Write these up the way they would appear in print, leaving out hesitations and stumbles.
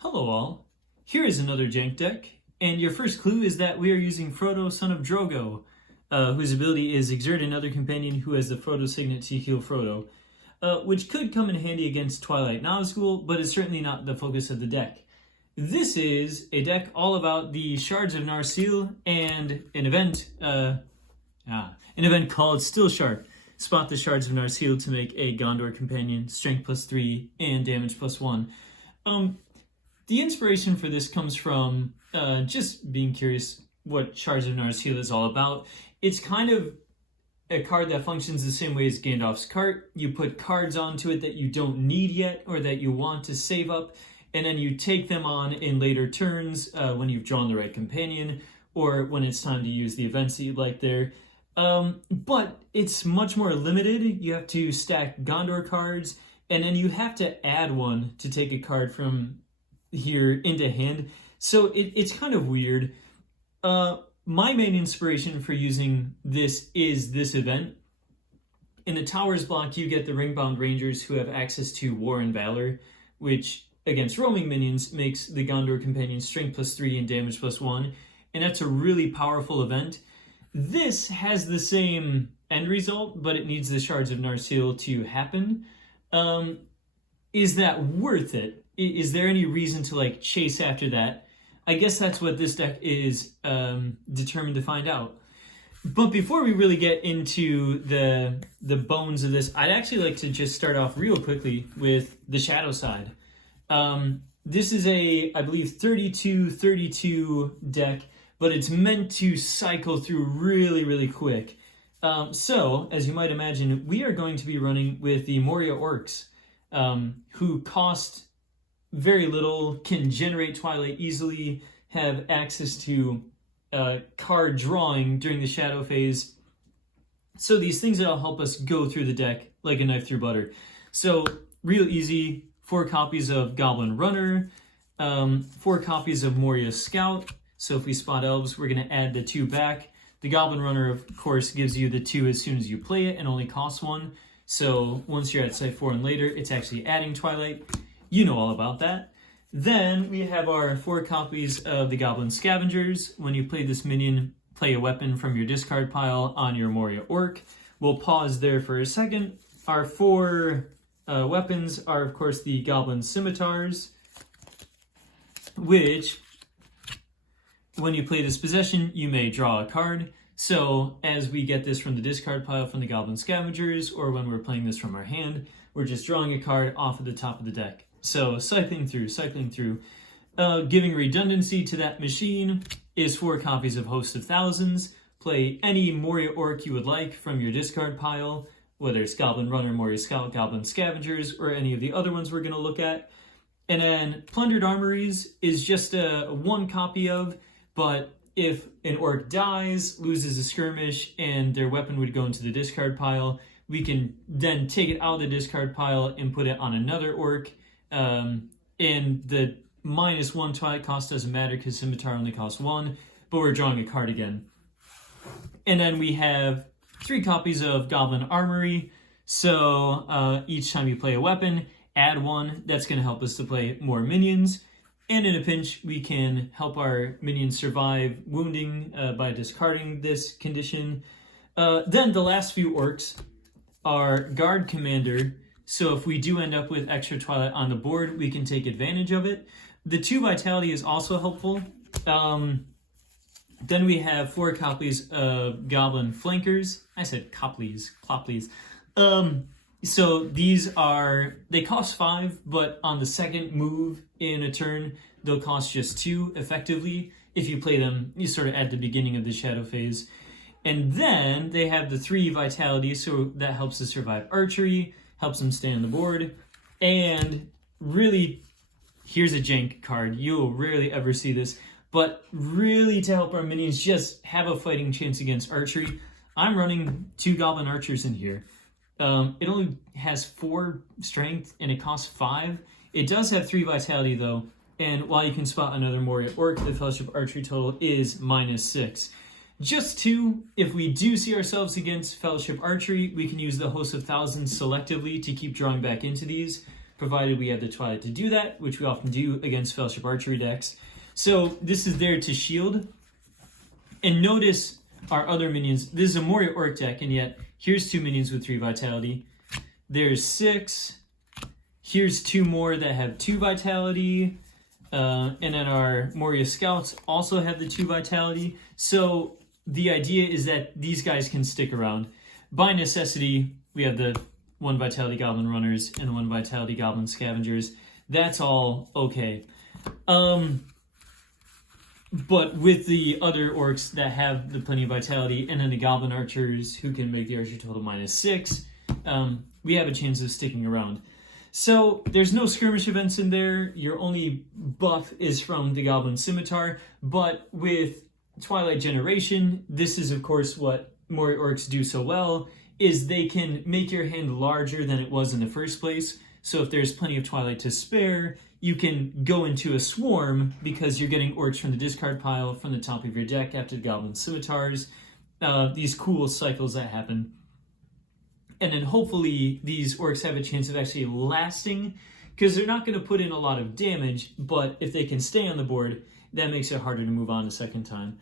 Hello all, here is another Jank deck, and your first clue is that we are using Frodo, son of Drogo, whose ability is exert another companion who has the Frodo signet to heal Frodo, which could come in handy against Twilight Nazgul, but is certainly not the focus of the deck. This is a deck all about the Shards of Narsil and an event called Still Sharp. Spot the Shards of Narsil to make a Gondor companion, strength +3 and damage +1. The inspiration for this comes from just being curious what Shards of Narsil is all about. It's kind of a card that functions the same way as Gandalf's cart. You put cards onto it that you don't need yet or that you want to save up, and then you take them on in later turns when you've drawn the right companion or when it's time to use the events that you'd like there. But it's much more limited. You have to stack Gondor cards, and then you have to add one to take a card from here into hand. So it's kind of weird. My main inspiration for using this is this event. In the Towers block, you get the Ringbound Rangers who have access to War and Valor, which against roaming minions makes the Gondor companion strength +3 and damage +1, and that's a really powerful event. This has the same end result, but it needs the Shards of Narsil to happen. Is that worth it? Is there any reason to chase after that? I guess that's what this deck is determined to find out. But before we really get into the bones of this, I'd actually like to just start off real quickly with the shadow side. This is I believe 32-32 deck, but it's meant to cycle through really, really quick. So, as you might imagine, we are going to be running with the Moria Orcs, who cost very little, can generate Twilight easily, have access to card drawing during the shadow phase. So these things that'll help us go through the deck like a knife through butter. So real easy, 4 copies of Goblin Runner, 4 copies of Moria Scout. So if we spot elves, we're going to add the 2 back. The Goblin Runner, of course, gives you the 2 as soon as you play it and only costs 1. So once you're at site 4 and later, it's actually adding Twilight. You know all about that. Then we have our 4 copies of the Goblin Scavengers. When you play this minion, play a weapon from your discard pile on your Moria Orc. We'll pause there for a second. Our 4 weapons are, of course, the Goblin Scimitars, which, when you play this possession, you may draw a card. So as we get this from the discard pile from the Goblin Scavengers, or when we're playing this from our hand, we're just drawing a card off of the top of the deck. So cycling through. Giving redundancy to that machine is 4 copies of Host of Thousands. Play any Moria Orc you would like from your discard pile, whether it's Goblin Runner, Moria Scout, Goblin Scavengers, or any of the other ones we're going to look at. And then Plundered Armories is just a 1 copy of, but if an orc dies, loses a skirmish, and their weapon would go into the discard pile, we can then take it out of the discard pile and put it on another orc. And the -1 Twilight cost doesn't matter because Scimitar only costs 1, but we're drawing a card again. And then we have 3 copies of Goblin Armory. So each time you play a weapon, add 1. That's going to help us to play more minions. And in a pinch, we can help our minions survive wounding by discarding this condition. Then the last few orcs are Guard Commander. So if we do end up with extra Twilight on the board, we can take advantage of it. The 2 Vitality is also helpful. Then we have 4 copies of Goblin Flankers. I said copleys. So these they cost 5, but on the second move in a turn, they'll cost just 2 effectively. If you play them, you sort of at the beginning of the shadow phase. And then they have the 3 Vitality, so that helps us survive archery, helps them stay on the board. And really, here's a Jank card. You'll rarely ever see this, but really to help our minions just have a fighting chance against archery, I'm running 2 Goblin Archers in here. It only has 4 strength and it costs 5. It does have 3 Vitality though, and while you can spot another Moria Orc, the Fellowship Archery total is -6. Just 2, if we do see ourselves against Fellowship Archery, we can use the Host of Thousands selectively to keep drawing back into these. provided we have the Twilight to do that, which we often do against Fellowship Archery decks. So this is there to shield. And notice our other minions. This is a Moria Orc deck, and yet here's 2 minions with 3 Vitality. There's 6. Here's 2 more that have 2 Vitality. And then our Moria Scouts also have the 2 Vitality. So the idea is that these guys can stick around. By necessity, we have the 1 Vitality Goblin Runners and 1 Vitality Goblin Scavengers. That's all okay. But with the other orcs that have the plenty of Vitality, and then the Goblin Archers who can make the Archer total -6, we have a chance of sticking around. So there's no skirmish events in there. Your only buff is from the Goblin Scimitar, but with Twilight Generation, this is of course what Moria Orcs do so well, is they can make your hand larger than it was in the first place. So if there's plenty of Twilight to spare, you can go into a swarm because you're getting orcs from the discard pile from the top of your deck after the Goblin Scimitars. These cool cycles that happen. And then hopefully these orcs have a chance of actually lasting, because they're not going to put in a lot of damage, but if they can stay on the board, that makes it harder to move on a second time.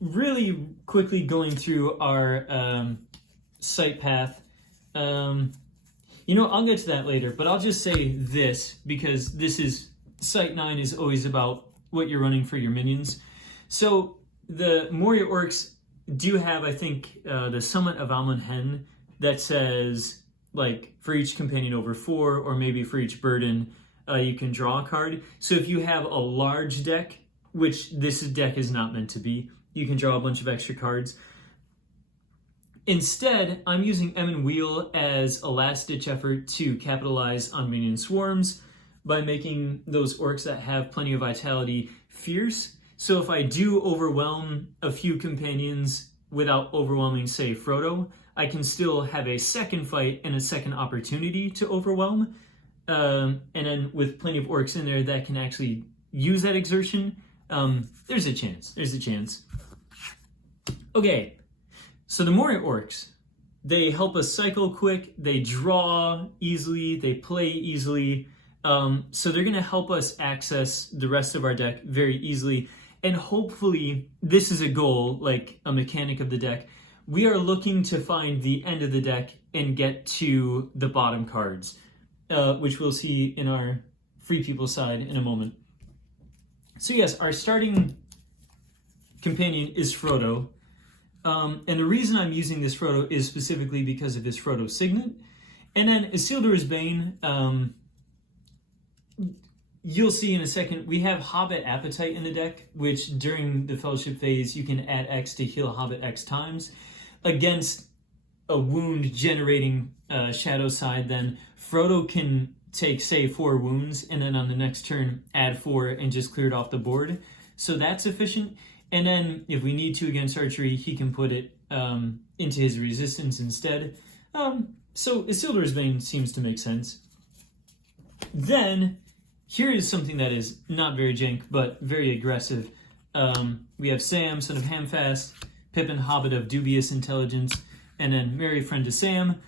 Really quickly going through our site path. I'll get to that later, but I'll just say this, because this is, Site 9 is always about what you're running for your minions. So the Moria Orcs do have, I think, the Summit of Amon-Hen that says, like, for each companion over 4, or maybe for each burden, you can draw a card. So if you have a large deck, which this deck is not meant to be, you can draw a bunch of extra cards. Instead, I'm using Em and Wheel as a last-ditch effort to capitalize on minion swarms by making those orcs that have plenty of Vitality fierce. So if I do overwhelm a few companions without overwhelming, say, Frodo, I can still have a second fight and a second opportunity to overwhelm. And then with plenty of orcs in there that can actually use that exertion, there's a chance. Okay. So the Moria Orcs, they help us cycle quick, they draw easily, they play easily, so they're going to help us access the rest of our deck very easily, and hopefully, this is a goal, like a mechanic of the deck, we are looking to find the end of the deck and get to the bottom cards, which we'll see in our Free People side in a moment. So yes, our starting companion is Frodo. And the reason I'm using this Frodo is specifically because of his Frodo signet. And then Isildur's Bane, you'll see in a second, we have Hobbit Appetite in the deck, which during the Fellowship phase, you can add X to heal Hobbit X times. Against a wound-generating shadow side, then Frodo can take, say, 4 wounds, and then on the next turn, add 4 and just clear it off the board. So that's efficient. And then, if we need to against archery, he can put it into his resistance instead. So Isildur's Bane seems to make sense. Then, here is something that is not very jank, but very aggressive. We have Sam, son of Hamfast, Pippin, Hobbit of dubious intelligence, and then Merry Friend to Sam.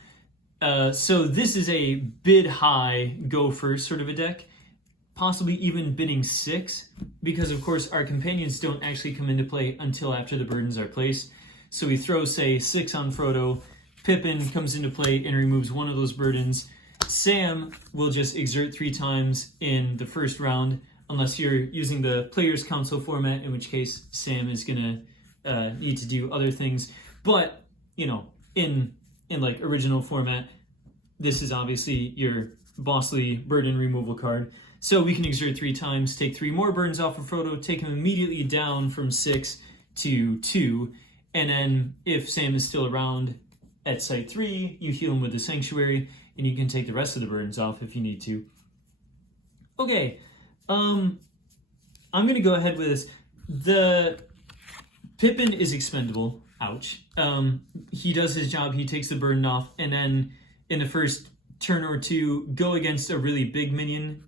So this is a bid high, go first sort of a deck. Possibly even bidding 6, because of course our companions don't actually come into play until after the burdens are placed. So we throw, say, 6 on Frodo, Pippin comes into play and removes 1 of those burdens. Sam will just exert 3 times in the first round, unless you're using the Players' Council format, in which case Sam is gonna need to do other things. But, in like original format, this is obviously your bossly burden removal card. So we can exert 3 times, take 3 more burdens off of Frodo, take him immediately down from 6 to 2, and then if Sam is still around at Site 3, you heal him with the Sanctuary, and you can take the rest of the burdens off if you need to. Okay, I'm going to go ahead with this. The Pippin is expendable. Ouch. He does his job, he takes the burden off, and then in the first turn or 2, go against a really big minion,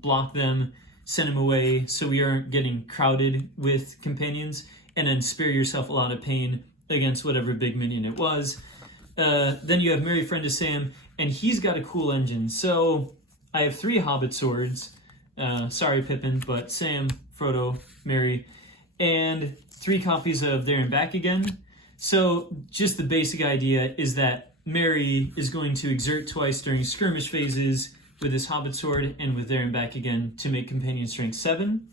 block them, send them away so we aren't getting crowded with companions, and then spare yourself a lot of pain against whatever big minion it was. Then you have Merry Friend to Sam, and he's got a cool engine. So I have 3 Hobbit Swords. Sorry, Pippin, but Sam, Frodo, Merry, and 3 copies of There and Back Again. So just the basic idea is that Merry is going to exert twice during skirmish phases with his Hobbit Sword and with There and Back Again to make companion strength 7.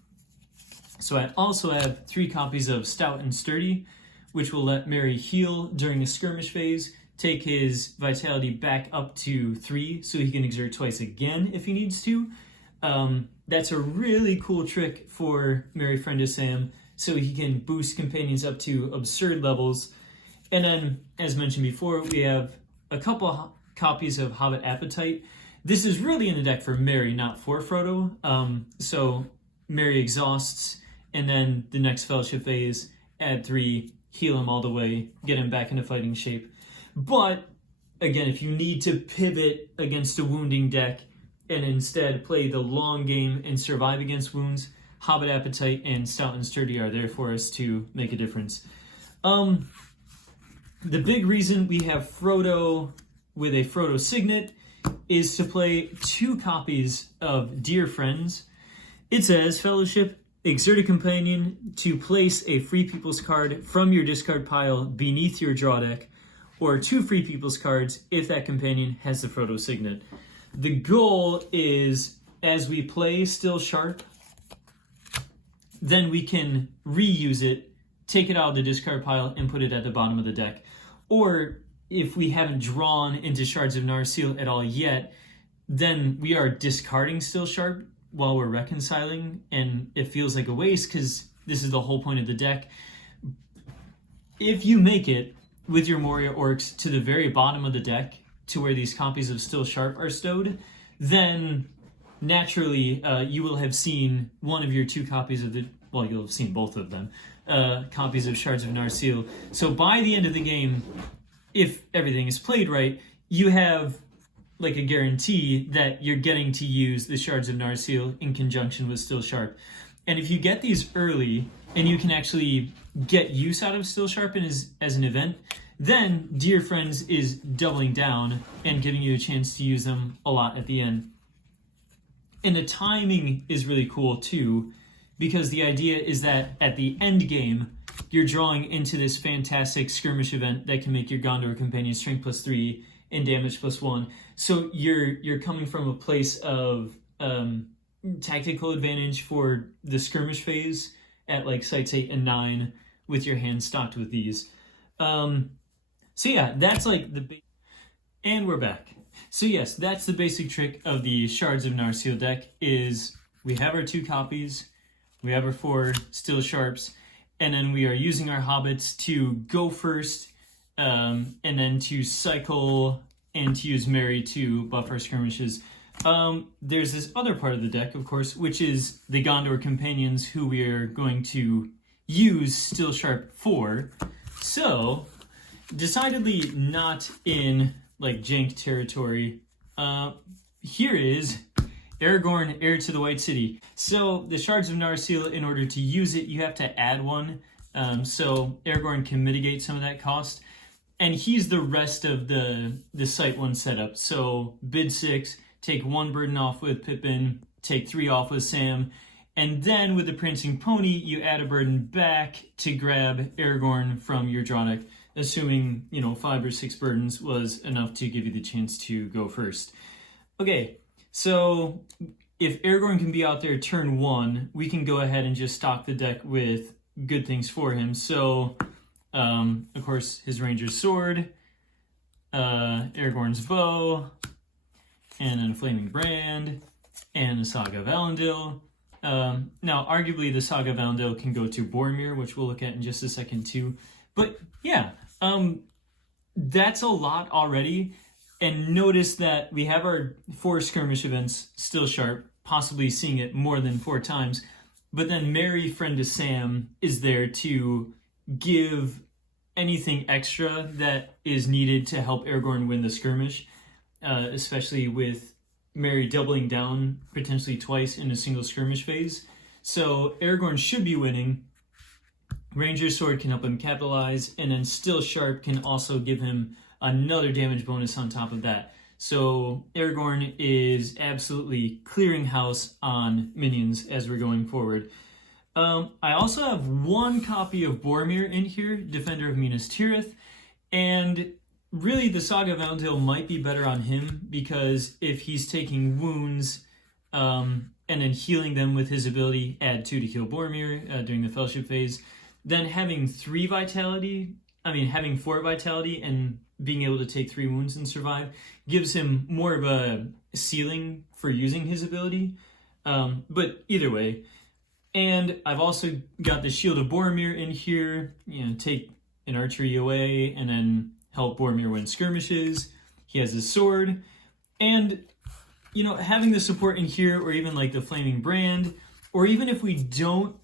So I also have 3 copies of Stout and Sturdy, which will let Merry heal during a skirmish phase, take his vitality back up to 3 so he can exert twice again if he needs to. That's a really cool trick for Merry Friend of Sam, so he can boost companions up to absurd levels. And then, as mentioned before, we have a couple copies of Hobbit Appetite. This is really in the deck for Merry, not for Frodo. So Merry exhausts, and then the next Fellowship phase, add 3, heal him all the way, get him back into fighting shape. But, again, if you need to pivot against a wounding deck and instead play the long game and survive against wounds, Hobbit Appetite and Stout and Sturdy are there for us to make a difference. The big reason we have Frodo with a Frodo Signet is to play 2 copies of Dear Friends. It says, Fellowship, exert a companion to place a Free People's card from your discard pile beneath your draw deck, or 2 Free People's cards if that companion has the Frodo Signet. The goal is, as we play Still Sharp, then we can reuse it, take it out of the discard pile, and put it at the bottom of the deck. Or if we haven't drawn into Shards of Narsil at all yet, then we are discarding Still Sharp while we're reconciling, and it feels like a waste because this is the whole point of the deck. If you make it with your Moria Orcs to the very bottom of the deck, to where these copies of Still Sharp are stowed, then naturally you will have seen one of your 2 copies of the, well, you'll have seen both of them, copies of Shards of Narsil. So by the end of the game, if everything is played right, you have like a guarantee that you're getting to use the Shards of Narsil in conjunction with Still Sharp. And if you get these early and you can actually get use out of Still Sharp as an event, then Dear Friends is doubling down and giving you a chance to use them a lot at the end. And the timing is really cool too, because the idea is that at the end game, you're drawing into this fantastic skirmish event that can make your Gondor companion strength +3 and damage +1. So you're coming from a place of tactical advantage for the skirmish phase at like sites 8 and 9 with your hand stocked with these. So yeah, that's like the and we're back. So yes, that's the basic trick of the Shards of Narsil deck is we have our 2 copies, we have our 4 Still Sharps, and then we are using our Hobbits to go first, and then to cycle and to use Merry to buff our skirmishes. There's this other part of the deck, of course, which is the Gondor companions who we are going to use Still Sharp for. So, decidedly not in like Jank territory. Here is Aragorn, Heir to the White City. So the Shards of Narsil, in order to use it, you have to add 1. So Aragorn can mitigate some of that cost. And he's the rest of the Site 1 setup. So bid 6, take 1 burden off with Pippin, take 3 off with Sam, and then with the Prancing Pony, you add a burden back to grab Aragorn from your draw deck, assuming, 5 or 6 burdens was enough to give you the chance to go first. Okay, so if Aragorn can be out there turn 1, we can go ahead and just stock the deck with good things for him. So, of course, his Ranger's Sword, Aragorn's Bow, and then a Flaming Brand, and the Saga of Elendil. Now, arguably, the Saga of Elendil can go to Boromir, which we'll look at in just a second, too. But, yeah, that's a lot already. And notice that we have our 4 skirmish events Still Sharp, possibly seeing it more than 4 times. But then Merry Friend of Sam is there to give anything extra that is needed to help Aragorn win the skirmish, especially with Merry doubling down potentially twice in a single skirmish phase. So Aragorn should be winning. Ranger's Sword can help him capitalize, and then Still Sharp can also give him another damage bonus on top of that. So Aragorn is absolutely clearing house on minions as we're going forward. I also have one copy of Boromir in here, Defender of Minas Tirith, and really the Saga of Elendil might be better on him, because if he's taking wounds and then healing them with his ability, add 2 to heal Boromir during the Fellowship phase, then having 4 vitality and being able to take 3 wounds and survive gives him more of a ceiling for using his ability. But either way. And I've also got the Shield of Boromir in here, take an archery away and then help Boromir win skirmishes. He has his sword. And, having the support in here, or even like the Flaming Brand, or even if we don't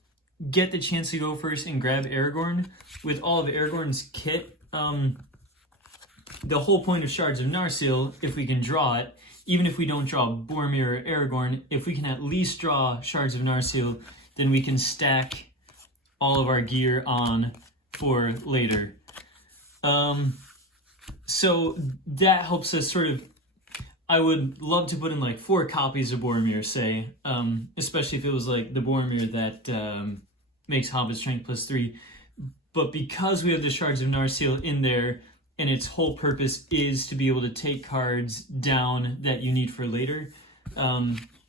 get the chance to go first and grab Aragorn, with all of Aragorn's kit, the whole point of Shards of Narsil, if we can draw it, even if we don't draw Boromir or Aragorn, if we can at least draw Shards of Narsil, then we can stack all of our gear on for later. So that helps us sort of. I would love to put in like 4 copies of Boromir, say, especially if it was like the Boromir that makes Hobbit Strength +3. But because we have the Shards of Narsil in there, and its whole purpose is to be able to take cards down that you need for later,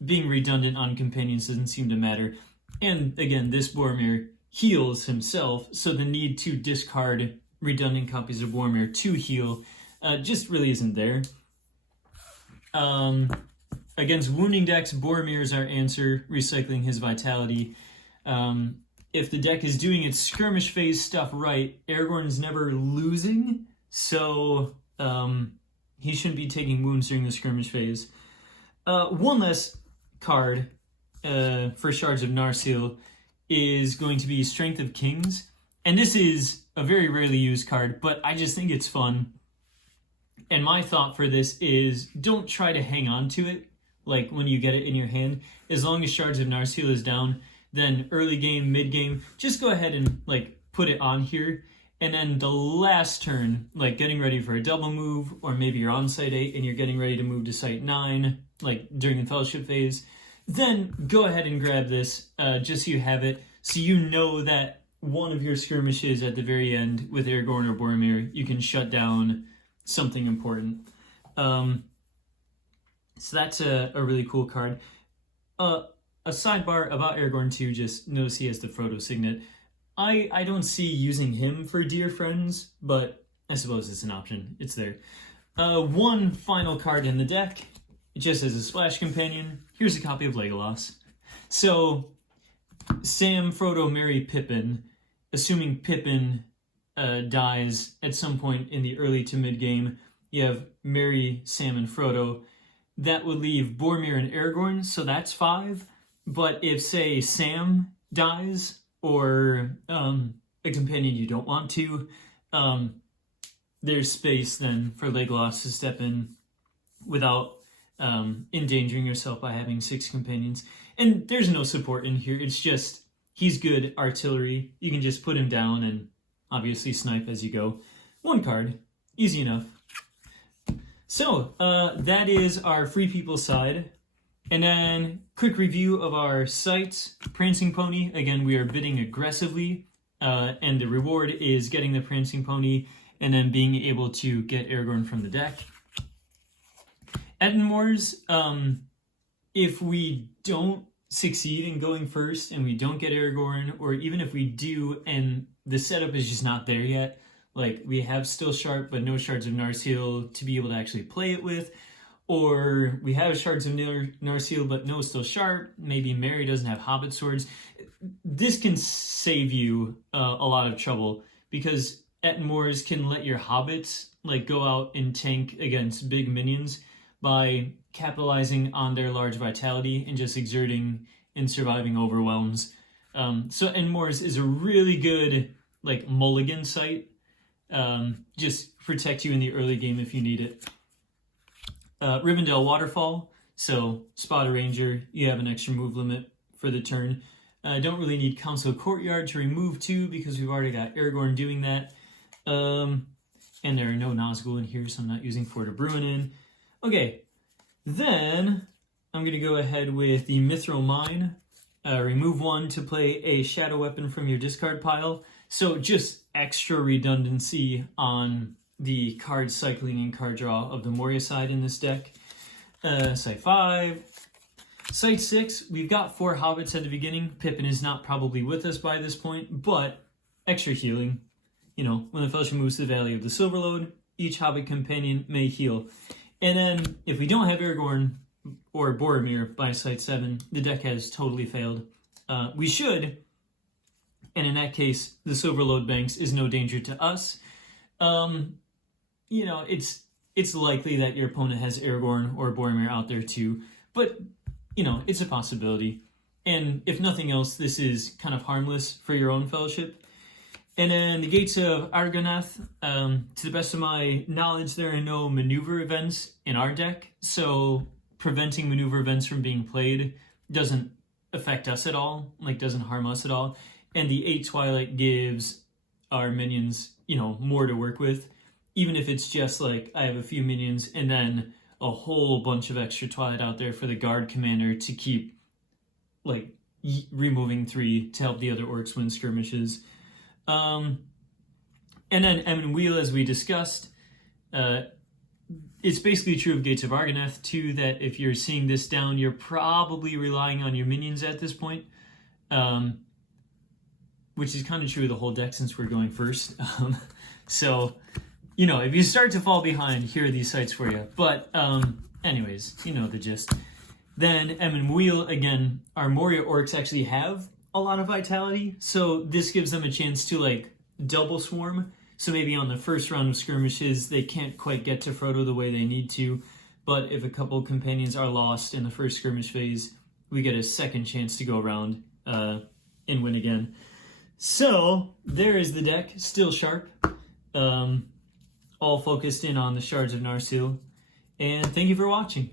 being redundant on companions doesn't seem to matter. And again, this Boromir heals himself, so the need to discard redundant copies of Boromir to heal just really isn't there. Against wounding decks, Boromir is our answer, recycling his vitality. If the deck is doing its skirmish phase stuff right, Aragorn's never losing, so he shouldn't be taking wounds during the skirmish phase. One less card for Shards of Narsil is going to be Strength of Kings, and this is a very rarely used card, but I just think it's fun. And my thought for this is, don't try to hang on to it, like when you get it in your hand. As long as Shards of Narsil is down, then early game, mid game, just go ahead and like put it on here. And then the last turn, like getting ready for a double move, or maybe you're on site 8 and you're getting ready to move to site 9, like during the Fellowship phase, then go ahead and grab this, just so you have it, so you know that one of your skirmishes at the very end with Aragorn or Boromir, you can shut down something important. So that's a really cool card. A sidebar about Aragorn too, just notice he has the Frodo signet. I don't see using him for Dear Friends, but I suppose it's an option. It's there. One final card in the deck, just as a splash companion. Here's a copy of Legolas. So, Sam, Frodo, Merry, Pippin. Assuming Pippin dies at some point in the early to mid game, you have Merry, Sam, and Frodo. That would leave Boromir and Aragorn, so that's 5. But if, say, Sam dies, or a companion you don't want to, there's space then for Legolas to step in without endangering yourself by having 6 companions. And there's no support in here, it's just he's good artillery. You can just put him down and obviously snipe as you go. 1 card, easy enough. So that is our Free People side. And then quick review of our sites. Prancing Pony, again, we are bidding aggressively, and the reward is getting the Prancing Pony and then being able to get Aragorn from the deck. Ettenmoors, if we don't succeed in going first and we don't get Aragorn, or even if we do and the setup is just not there yet, like we have still Sharp but no Shards of Narsil to be able to actually play it with, or we have Shards of Narsil but no still Sharp, maybe Merry doesn't have Hobbit Swords, this can save you a lot of trouble, because Ettenmoors can let your Hobbits like go out and tank against big minions by capitalizing on their large vitality and just exerting and surviving overwhelms. So Ettenmoors is a really good like mulligan site. Just protect you in the early game if you need it. Rivendell Waterfall, so spot a ranger, you have an extra move limit for the turn. Don't really need Council Courtyard to remove 2 because we've already got Aragorn doing that. And there are no Nazgul in here, so I'm not using Fort of Bruinen. Okay, then I'm going to go ahead with the Mithril Mine. Remove 1 to play a shadow weapon from your discard pile. So just extra redundancy on the card cycling and card draw of the Moria side in this deck. Site 5. Site 6, we've got 4 hobbits at the beginning. Pippin is not probably with us by this point, but extra healing. You know, when the Fellowship moves to the Valley of the Silverlode, each hobbit companion may heal. And then, if we don't have Aragorn or Boromir by Site 7, the deck has totally failed. We should, and in that case, the Silverlode Banks is no danger to us. You know, it's likely that your opponent has Aragorn or Boromir out there too, but, you know, it's a possibility. And if nothing else, this is kind of harmless for your own Fellowship. And then the Gates of Argonath, to the best of my knowledge, there are no maneuver events in our deck, so preventing maneuver events from being played doesn't affect us at all, like doesn't harm us at all. And the 8 Twilight gives our minions, you know, more to work with, even if it's just like I have a few minions and then a whole bunch of extra Twilight out there for the guard commander to keep like removing 3 to help the other orcs win skirmishes. And then Emyn Wheel, as we discussed, it's basically true of Gates of Argonath too, that if you're seeing this down, you're probably relying on your minions at this point, which is kind of true of the whole deck since we're going first. So, you know, if you start to fall behind, here are these sites for you. But anyways, you know the gist. Then Emyn Wheel, again, our Moria orcs actually have a lot of vitality, so this gives them a chance to like double swarm. So maybe on the first round of skirmishes, they can't quite get to Frodo the way they need to, but if a couple companions are lost in the first skirmish phase, we get a second chance to go around and win again. So there is the deck, still sharp, all focused in on the Shards of Narsil, and thank you for watching.